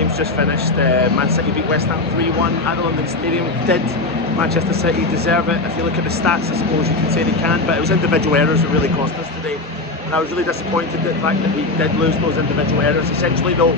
game's just finished. Man City beat West Ham 3-1 at the London Stadium. Did Manchester City deserve it? If you look at the stats, I suppose you can say they can, but it was individual errors that really cost us today. And I was really disappointed at the fact that we did lose those individual errors. Essentially though,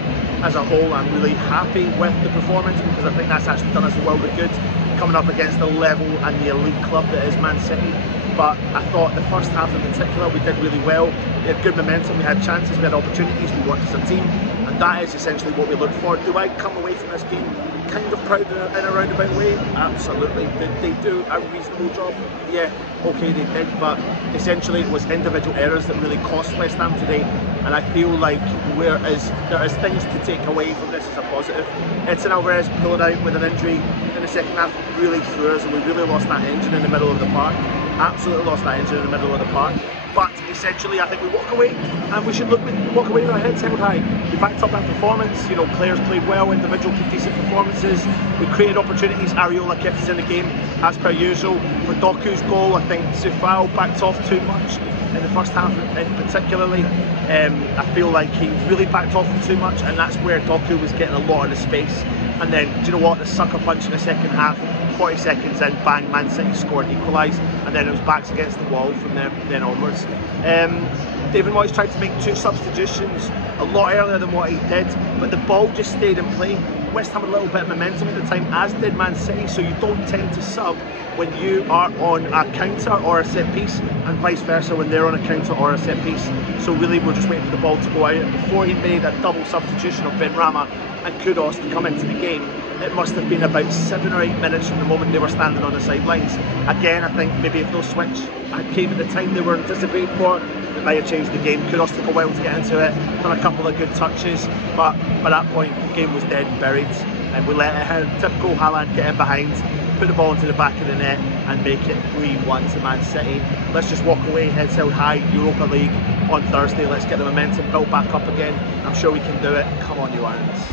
as a whole, I'm really happy with the performance, because I think that's actually done us a world of good, coming up against the level and the elite club that is Man City. But I thought the first half in particular we did really well. We had good momentum, we had chances, we had opportunities, we worked as a team, and that is essentially what we look for. Do I come away from this game kind of proud in a roundabout way? Absolutely. Did they do a reasonable job? Yeah, okay, they did, but essentially it was individual errors that really cost West Ham today, and I feel like there is things to take away from this as a positive. Edson Alvarez pulled out with an injury in the second half, really threw us, and we really lost that engine in the middle of the park. Absolutely lost that engine in the middle of the park. But essentially, I think we walk away, and we should walk away with our heads held high. We backed up that performance. You know, players played well, individual decent performances. We created opportunities. Areola kept us in the game as per usual. For Doku's goal, I think Coufal backed off too much in the first half, particularly. I feel like he really backed off too much, and that's where Doku was getting a lot of the space. And then, do you know what? The sucker punch in the second half. 40 seconds in, bang, Man City scored, equalised, and then it was backs against the wall from then onwards. David Moyes tried to make 2 substitutions a lot earlier than what he did, but the ball just stayed in play. West Ham had a little bit of momentum at the time, as did Man City, so you don't tend to sub when you are on a counter or a set piece, and vice versa when they're on a counter or a set piece. So really we're just waiting for the ball to go out. Before he made a double substitution of Benrahma and Kudus to come into the game, it must have been about 7 or 8 minutes from the moment they were standing on the sidelines. Again, I think maybe if no switch came at the time they were anticipating for, it might have changed the game. Kudus took a while to get into it, done a couple of good touches, but by that point the game was dead and buried, and we let it, typical Haaland, get in behind, put the ball into the back of the net and make it 3-1 to Man City. Let's just walk away, heads held high. Europa League on Thursday, let's get the momentum built back up again. I'm sure we can do it. Come on, you Irons.